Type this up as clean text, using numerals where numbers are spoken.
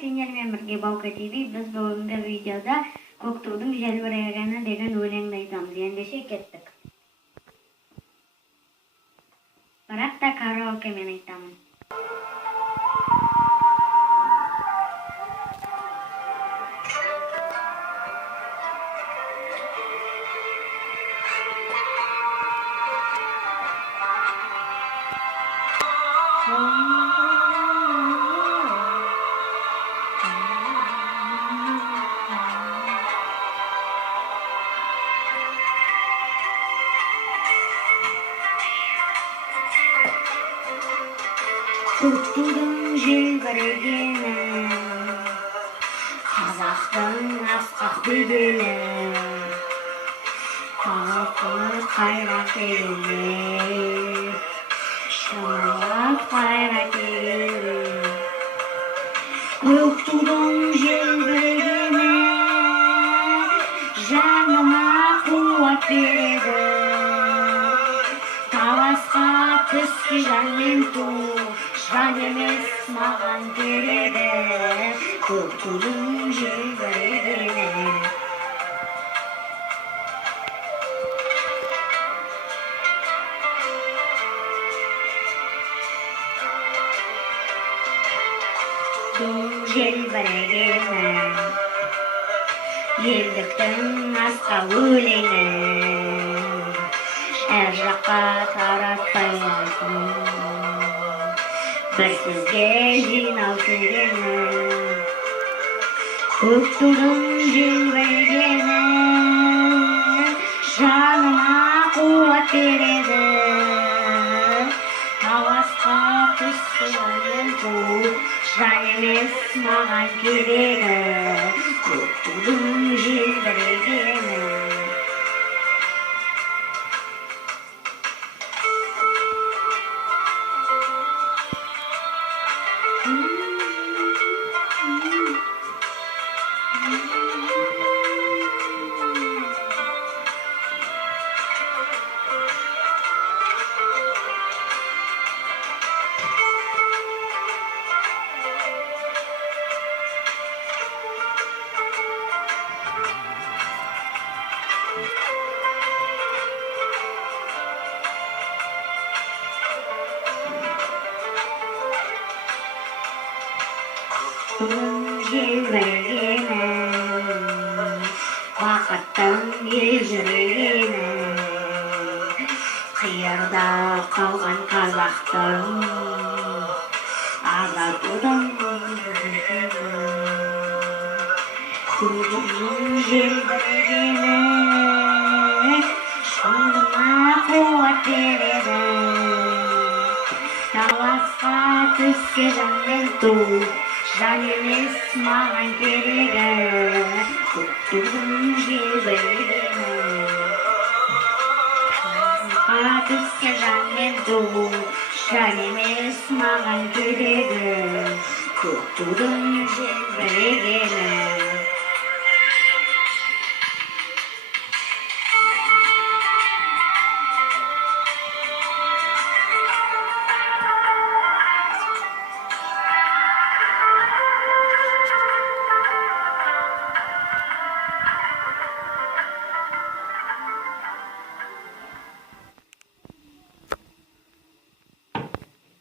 сендермен бірге Баука ТV. Біз бүгінгі видеода көк тудың желбірегені деген өлеңді айтамыз. Ендеше кеттік. Бірақ та караокемен айтамын. Көк тудың желбірегені, қазақтың асқақ беделі, халқы қайрат еліне, шымырлап қайрат еліне. Көк тудың желбірегені, жаныма қуат береді, таласқа түске жанмен ту, жан емес маған керегі, көк тудың желбірегені. Желбірегені, елдіктің асқақ өлеңі, әр жаққа таратпайсың, бір сөзге жинау сөйлені. Көк тудың желбірегені, жаныма қуат береді, таласқа түскен ту, жан емес маған керегі, көк тудың желбірегені. Желбірегені, бақыттың елжірегені, қиырда қалған қазақтың азатудың тудың желбірегені, жаныма қуат береді, таласқа түске жанмен ту, жан емес маған керегі, көк тудың желбірегені. Таласқа түске жанмен ту, жан емес маған керегі, көк тудың желбірегені.